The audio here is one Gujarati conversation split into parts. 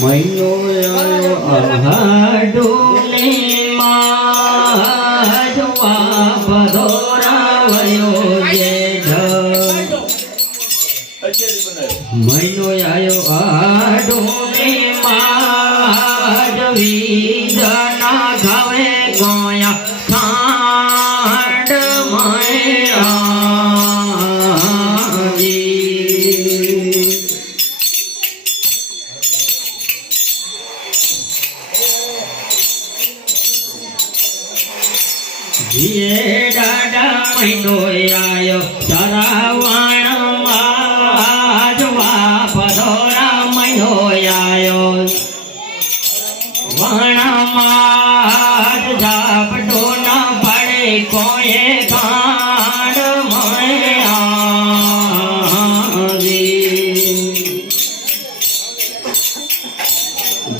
મહિનો અહાડુને માજવા પધોરાવયો જેઠ મહિનો આયો અહાડુને માજવી જના ખાવે ગોયા ખાંડ દાદા મહિનો આયો તરાવણ માજવા પધોરા મહિનો આયો વણમાં ઝાપટો ન પડે કોએ ખાંડ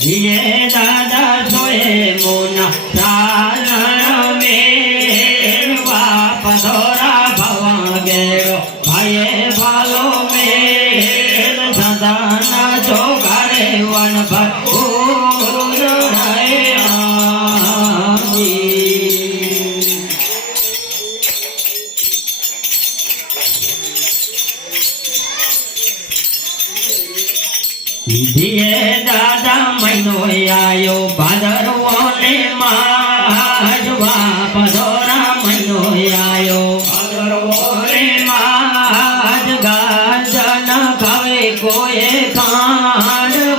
જીએ દાદા સોએ મોના ચાલણ મેળવા પધોરા ભવા ગેરો ભાઈએ ભાલો મેળ સદાના ચોગારે વન ભૂર ધીએ દાદા મહિનો આયો ભાદરવો ને માજવા પધોરા મહિનો આયો ભાદરવો ને માજ ગાજન ખાવે કોએ ખાંડ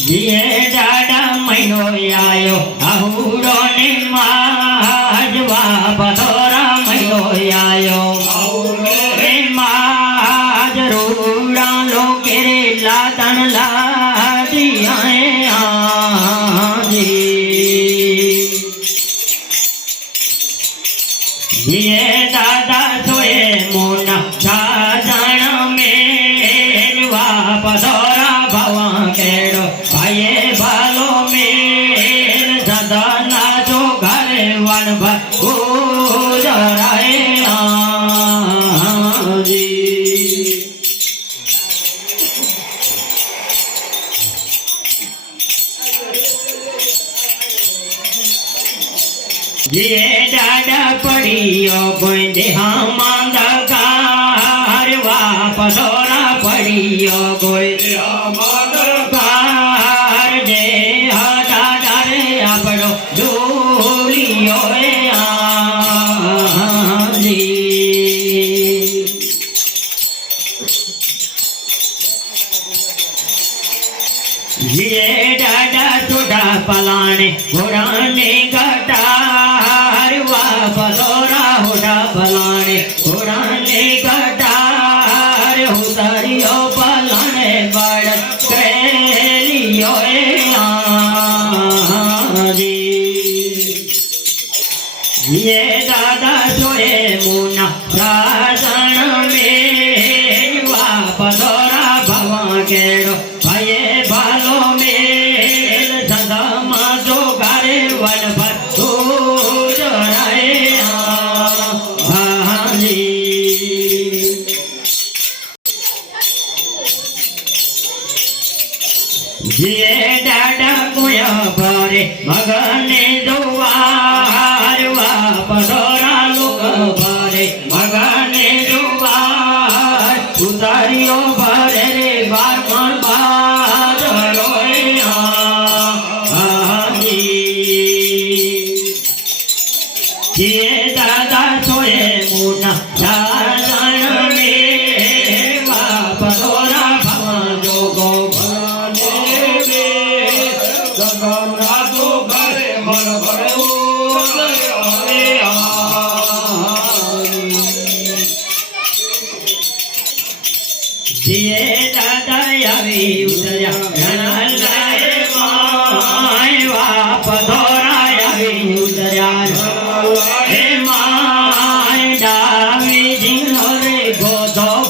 જીએ દાદા મહિનો આયો આહુડો ને માજવા પધોરા મહિનો આયો આહુડો ને માજ રૂડા લોકે રે લાદણ લાદિયા જીએ દાદા સોએ મોના સાજણ મેળવા પધોરા ભવા કેડો ભાઈએ ભાલો મેળ સદાના જો ઘરે વણ ભૂજરાય જીએ દાદા પડીયો કોઈ દેહા માંદકાર પધોરા પડીયો કોઈ દેહા માંદકાર દેહ દાદા રે આપણો ડોલિયો જીએ દાદા ટોડા પલાણે ઘોડાને ઘટારવા પધોરા હોડા પલાણે ઘોડાને ઘટાર ઉતર્યો પલાણે બળ ક્રેલિયો જીએ દાદા જોએ મુના રાજણ મેળવા પધોરા ભવા કેડો ભાઈએ ભાલો મેલ સદામાં જો ગારે વન ભૂજરાય જીએ દાદા કુયા ભરે મગને જોવારવા પધોરા લોક ભરે મગને જોવાર ઉતાર્યો ભરે રે બારમણ બાજરો જીએ દાદા સોએ મુના ચાલણ મેળવા પધોરા ભવા જોગો જીએ દાદા આવી ઉતર્યા ઘણા લાય માયવા પધોરા આવી ઉતર્યા હે માય ડાવી જીનો રે ગોધો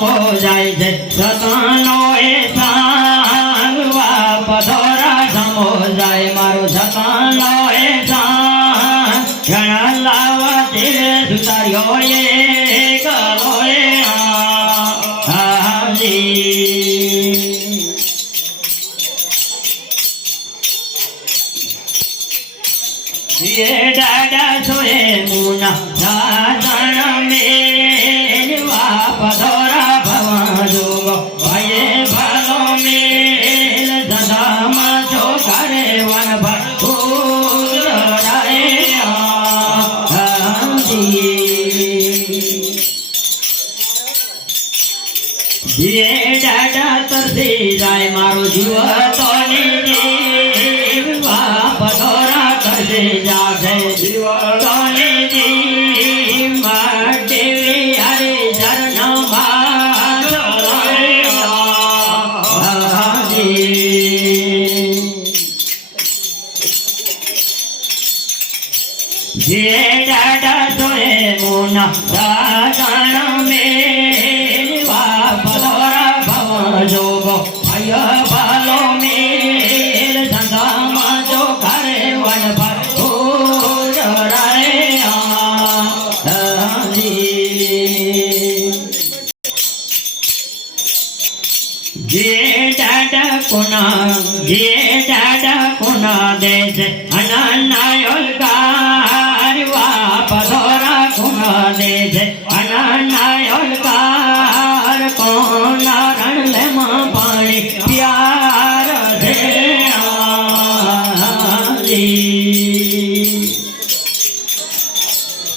સમો જાય છે સતાનો એ સાંગવા પધોરા સમો જાય મારો સતાનો એ સાંગ ઘણા લાવા તીરે સુતાર્યો એ કરો એ ये दादा सोए मुना दादन में वापधोरा भवा जोगो भाई भलो में दादा माचो करे वन भूराए ये दादा तरसी जाए मारो जीव तो वापधोरा करते जाते जीवने दी माटे हरे चरण जे डाडा सोए मुना दादन में वापधोरा भव जोगो भय भालो मेल संगमा जो करे वन भर जे डाडा कोना देश अननायलकार वापधोरा कोना देश अननायलकार कोना रण ले मां पानी प्यार दे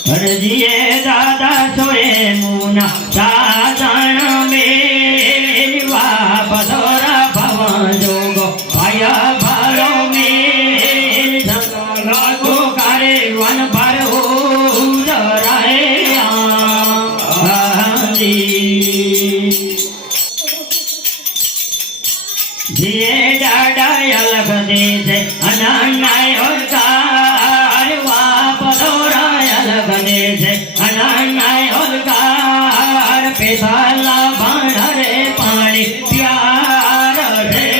हरजिए दादा सोए मुना दादन में वापधोरा भवा जोगो भाय भलो में लागो करे वन भर उजराए जिए डाडा अलग देश अननायलकार वापधोरा अलग देश अननायलकार पेशाला भंडारे पानी प्यार रे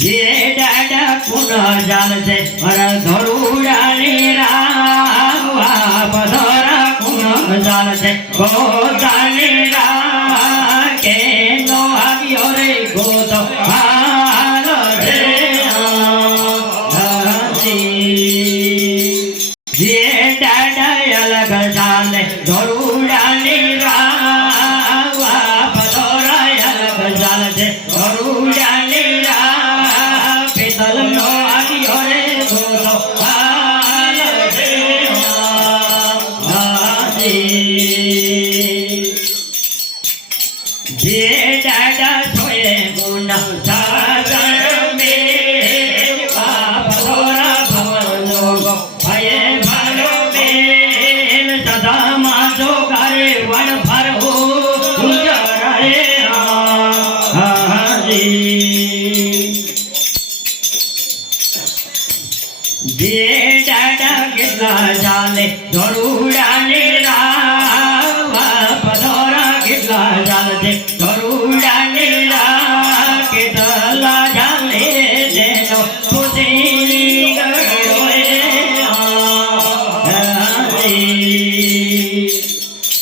जे डाडा पुनः जाल से पर धोरुडानी राम वापधोरा पुनः जाल से गोदानी राम के नो आगियो रे गोदो हाल रे जे डाडा अलग जाले धोरुडानी राम वापधोरा अलग जाल से धोरुडानी राम पितल नो आगियो रे गोदो हाल रे जे डाडा सोए मुना दादन में वापधोरा भवा जोगो भय भलो में सदा माचो करे वन भर हो गुजराए जे डाडा कितला जाले धोरुडानी राम वापधोरा कितला जाले धोरुडानी राम कितला जाले देनो खुशी गड़ोए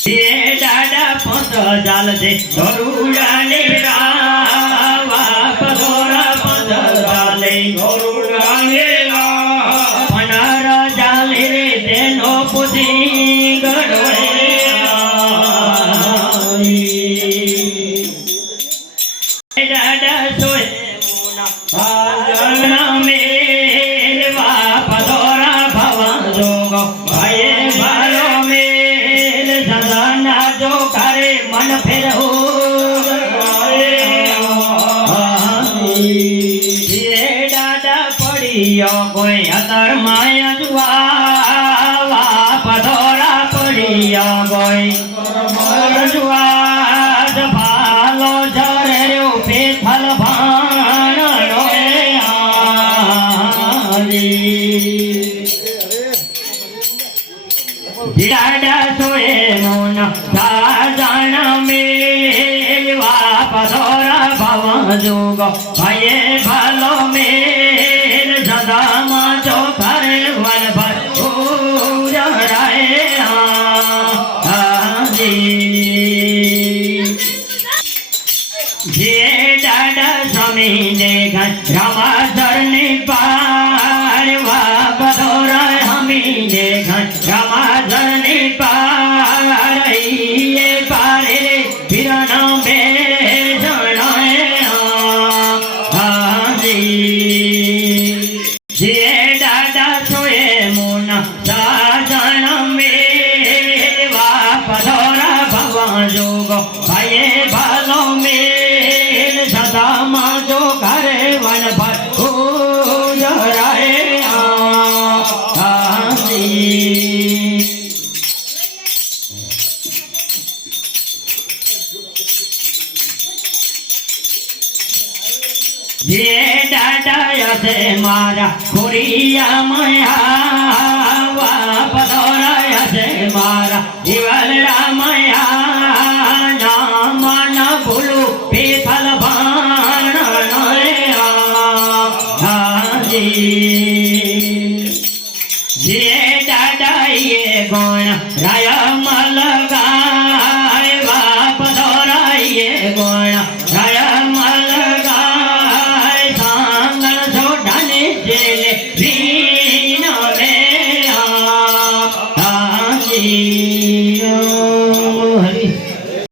जे डाडा पंत जाल दे धोरुडानी राम वापधोरा पंत जाले धोरुडानी तेनो पुसी गड़ोए डाडा सोए मुना दादन में वापधोरा भवा जोगो भय भलो मेल सदाना जो करे मन फिर हो ये डाडा पड़ियो कोई अतर माया जुआ वापधोरा पड़िया कोई जुआद भालो जरे पेथल भान रोए પધોરા ભવ જોગો ભયે ભલો મેલ સદામાં જો કરે વન ભર ઉજળાય હાજી જે દાદા સ્વામી દેખા રામાધર ની પારવા પધોરા હમી દેખા રામાધર ની પાર એ પારે રે પીરનો બે જે દાદા સોએ મુના સાજણ મેવા પધોરા ભવા જોગો ભયે ભલો મેલ સદામાં જો ઘરે વન ભર ઉજળાય હાજી જે દાદા યસે મારા ખોરિયા મયા પધોરા યસે મારા જીવલ રામયા નામ ન ભૂલું પીથલ ભાણ હાજી જે દાદા એ ગુણ રાય મલ ગાય પધોરા એ ગુણ રાય મલ જેલે